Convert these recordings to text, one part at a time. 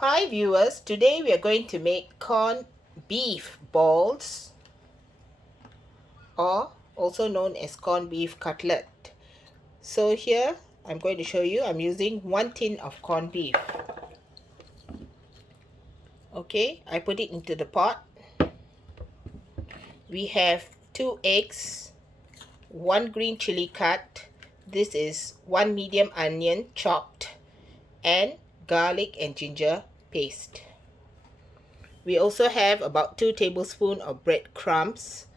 Hi viewers, today we are going to make corned beef balls, or also known as corned beef cutlet. So here I'm going to show you, I'm using 1 tin of corned beef. Okay, I put it into the pot. We have 2 eggs, 1 green chili cut, this is 1 medium onion chopped, and garlic and ginger paste. We also have about 2 tablespoons of breadcrumbs.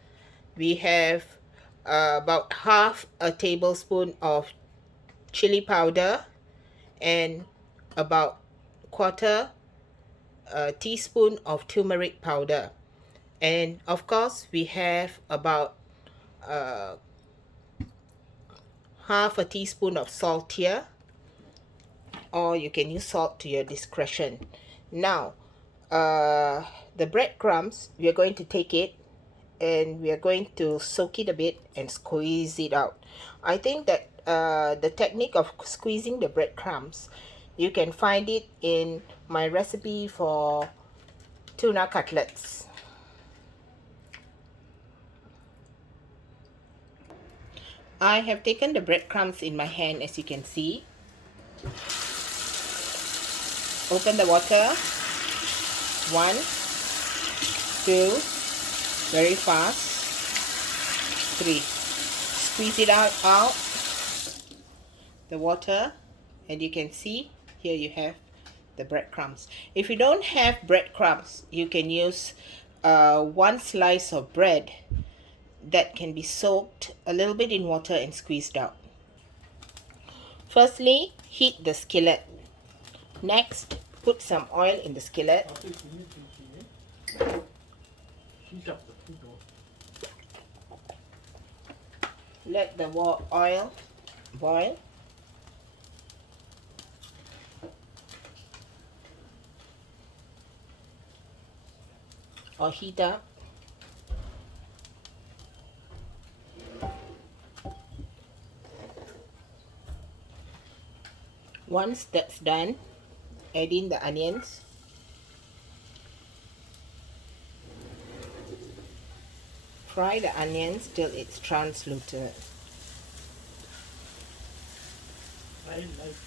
We have about half a tablespoon of chili powder and about quarter teaspoon of turmeric powder, and of course we have about half a teaspoon of salt here, or you can use salt to your discretion. Now the breadcrumbs, we are going to take it and we are going to soak it a bit and squeeze it out. I think that the technique of squeezing the breadcrumbs, you can find it in my recipe for tuna cutlets. I have taken the breadcrumbs in my hand, as you can see. Open the water. 1, 2, very fast. 3. Squeeze it out the water, and you can see here you have the breadcrumbs. If you don't have breadcrumbs, you can use 1 slice of bread that can be soaked a little bit in water and squeezed out. Firstly, heat the skillet. Next, put some oil in the skillet. Let the oil boil. Or heat up. Once that's done, add in the onions. Fry the onions till it's translucent. I like this.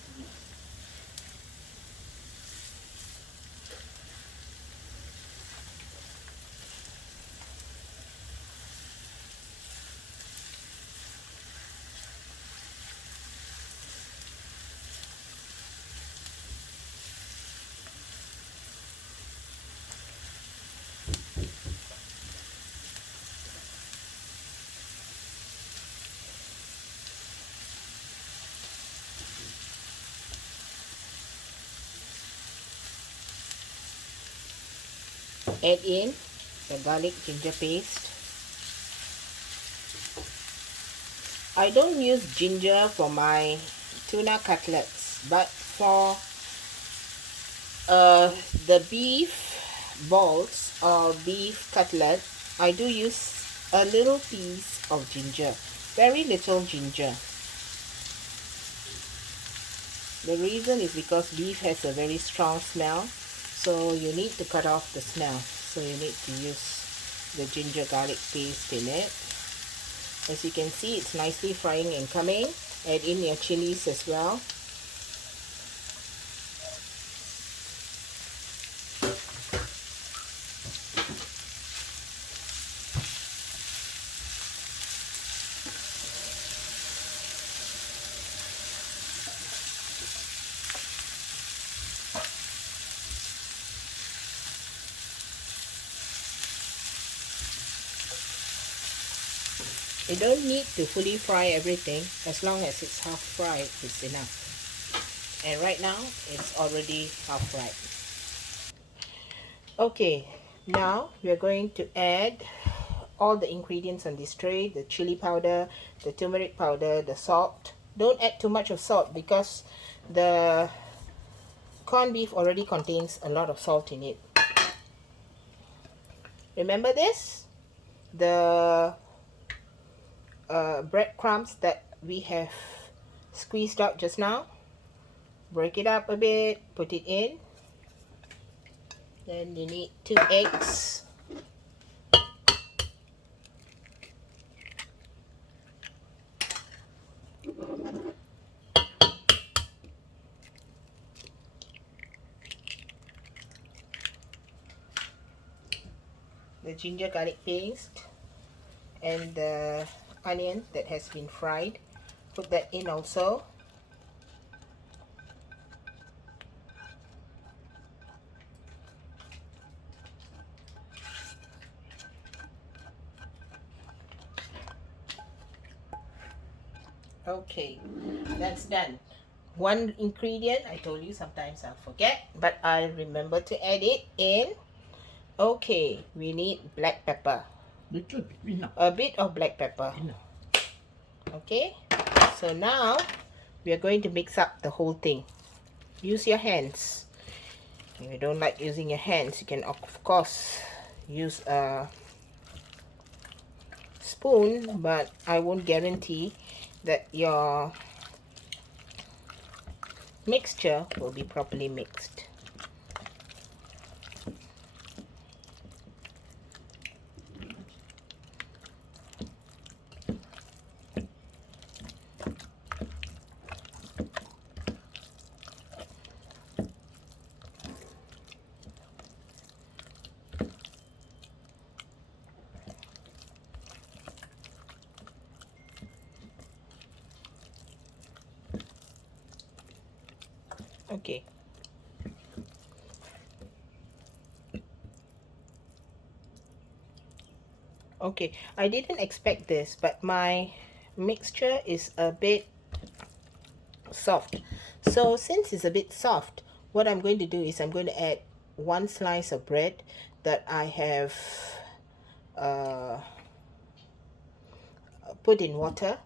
Add in the garlic ginger paste. I don't use ginger for my tuna cutlets, but for the beef balls or beef cutlet, I do use a little piece of ginger, very little ginger. The reason is because beef has a very strong smell, so you need to cut off the smell. So you need to use the ginger garlic paste in it. As you can see, it's nicely frying and coming. Add in your chilies as well. You don't need to fully fry everything. As long as it's half fried, it's enough. And right now, it's already half fried. Okay, now we're going to add all the ingredients on this tray: the chili powder, the turmeric powder, the salt. Don't add too much of salt because the corned beef already contains a lot of salt in it. Remember this? The breadcrumbs that we have squeezed out just now. Break it up a bit, put it in. Then you need 2 eggs. The ginger garlic paste and the onion that has been fried. Put that in also. Okay, that's done. One ingredient, I told you sometimes I'll forget, but I'll remember to add it in. Okay, we need black pepper. A bit of black pepper. Okay, so now we are going to mix up the whole thing. Use your hands. If you don't like using your hands, you can of course use a spoon, but I won't guarantee that your mixture will be properly mixed. Okay. Okay, I didn't expect this, but my mixture is a bit soft. So since it's a bit soft, what I'm going to do is I'm going to add 1 slice of bread that I have put in water,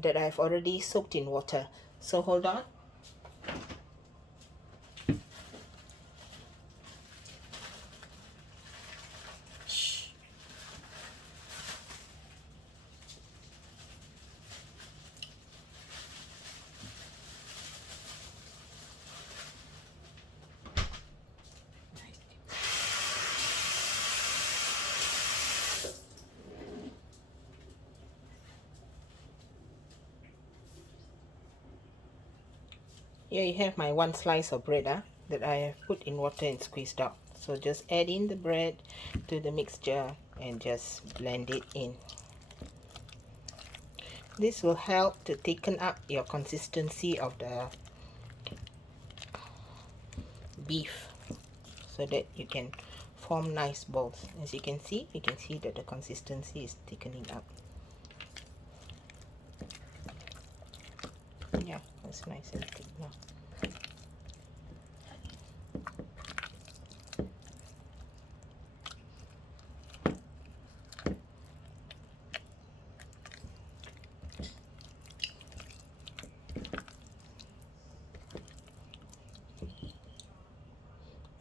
that I've already soaked in water. So hold on. Here you have my 1 slice of bread that I have put in water and squeezed out. So just add in the bread to the mixture and just blend it in. This will help to thicken up your consistency of the beef so that you can form nice balls. As you can see that the consistency is thickening up. Yeah, that's nice and thick now.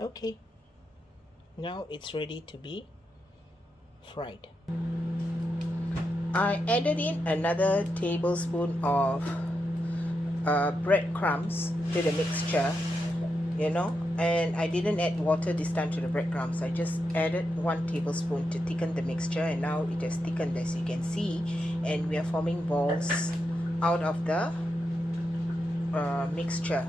Okay, now it's ready to be fried. I added in another tablespoon of breadcrumbs to the mixture, and I didn't add water this time to the breadcrumbs. I just added 1 tablespoon to thicken the mixture, and now it has thickened, as you can see, and we are forming balls out of the mixture.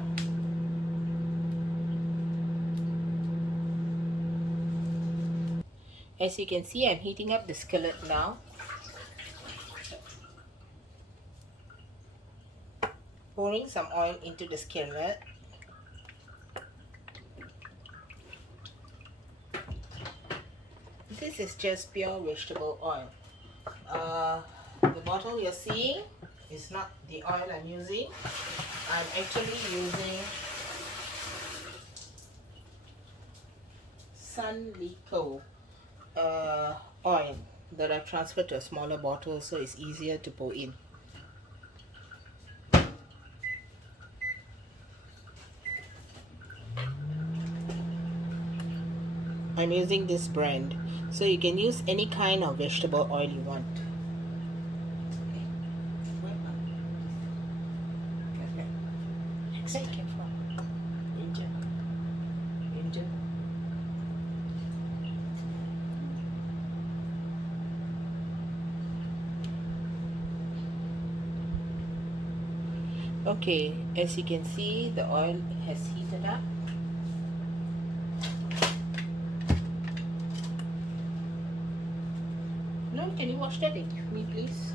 As you can see, I'm heating up the skillet now. Pouring some oil into the skillet. This is just pure vegetable oil. The bottle you're seeing is not the oil I'm using. I'm actually using Sunlico oil that I've transferred to a smaller bottle, so it's easier to pour in. I'm using this brand, so you can use any kind of vegetable oil you want. Okay, as you can see, the oil has heated up. No, can you wash that with me, please?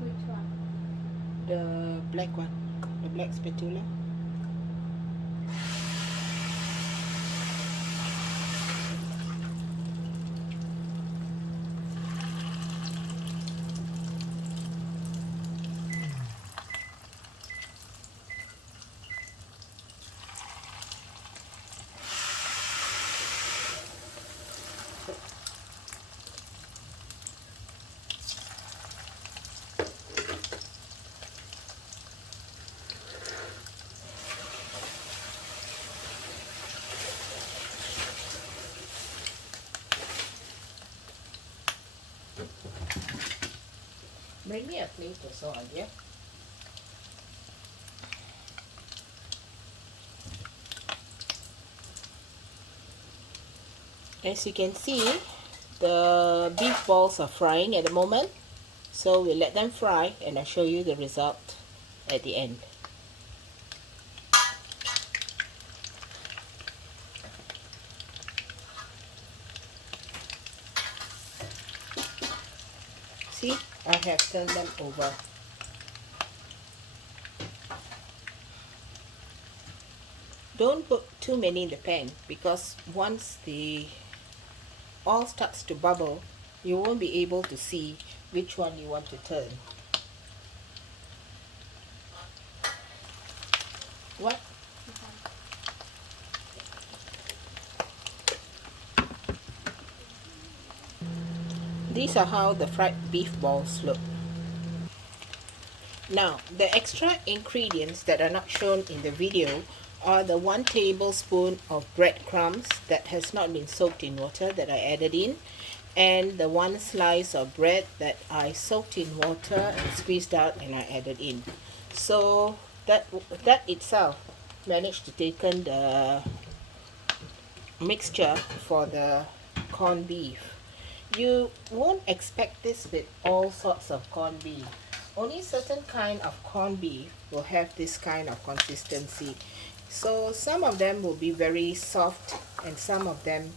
Which one? The black one, the black spatula. Bring me a plate or so, dear. As you can see, the beef balls are frying at the moment. So we'll let them fry and I'll show you the result at the end. See, I have turned them over. Don't put too many in the pan because once the oil starts to bubble, you won't be able to see which one you want to turn. What? These are how the fried beef balls look. Now, the extra ingredients that are not shown in the video are the 1 tablespoon of breadcrumbs that has not been soaked in water that I added in, and the 1 slice of bread that I soaked in water and squeezed out and I added in. So that itself managed to take in the mixture for the corned beef. You won't expect this with all sorts of corned beef. Only certain kind of corned beef will have this kind of consistency. So some of them will be very soft and some of them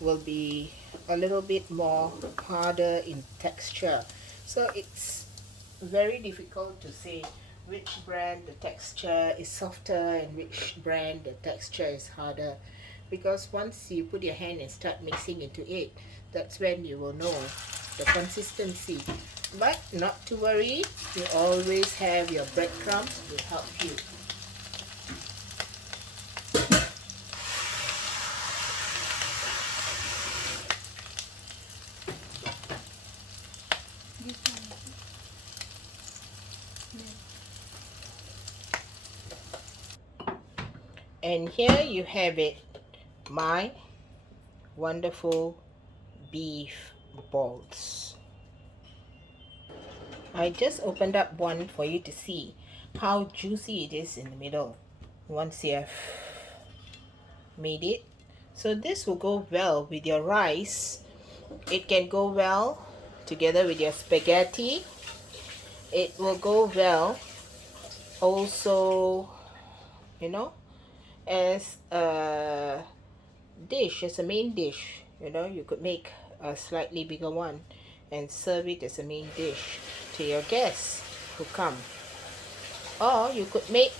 will be a little bit more harder in texture. So it's very difficult to say which brand the texture is softer and which brand the texture is harder, because once you put your hand and start mixing into it, that's when you will know the consistency. But not to worry, you always have your breadcrumbs to help you. This one. And here you have it, my wonderful beef balls. I just opened up one for you to see how juicy it is in the middle once you have made it. So this will go well with your rice. It can go well together with your spaghetti. It will go well also, you know, as a dish, as a main dish. You know, you could make a slightly bigger one and serve it as a main dish to your guests who come. Or you could make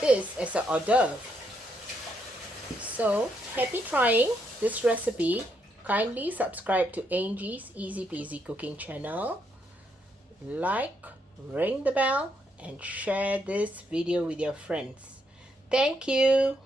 this as an hors d'oeuvre. So, happy trying this recipe. Kindly subscribe to Angie's Easy Peasy Cooking channel. Like, ring the bell, and share this video with your friends. Thank you.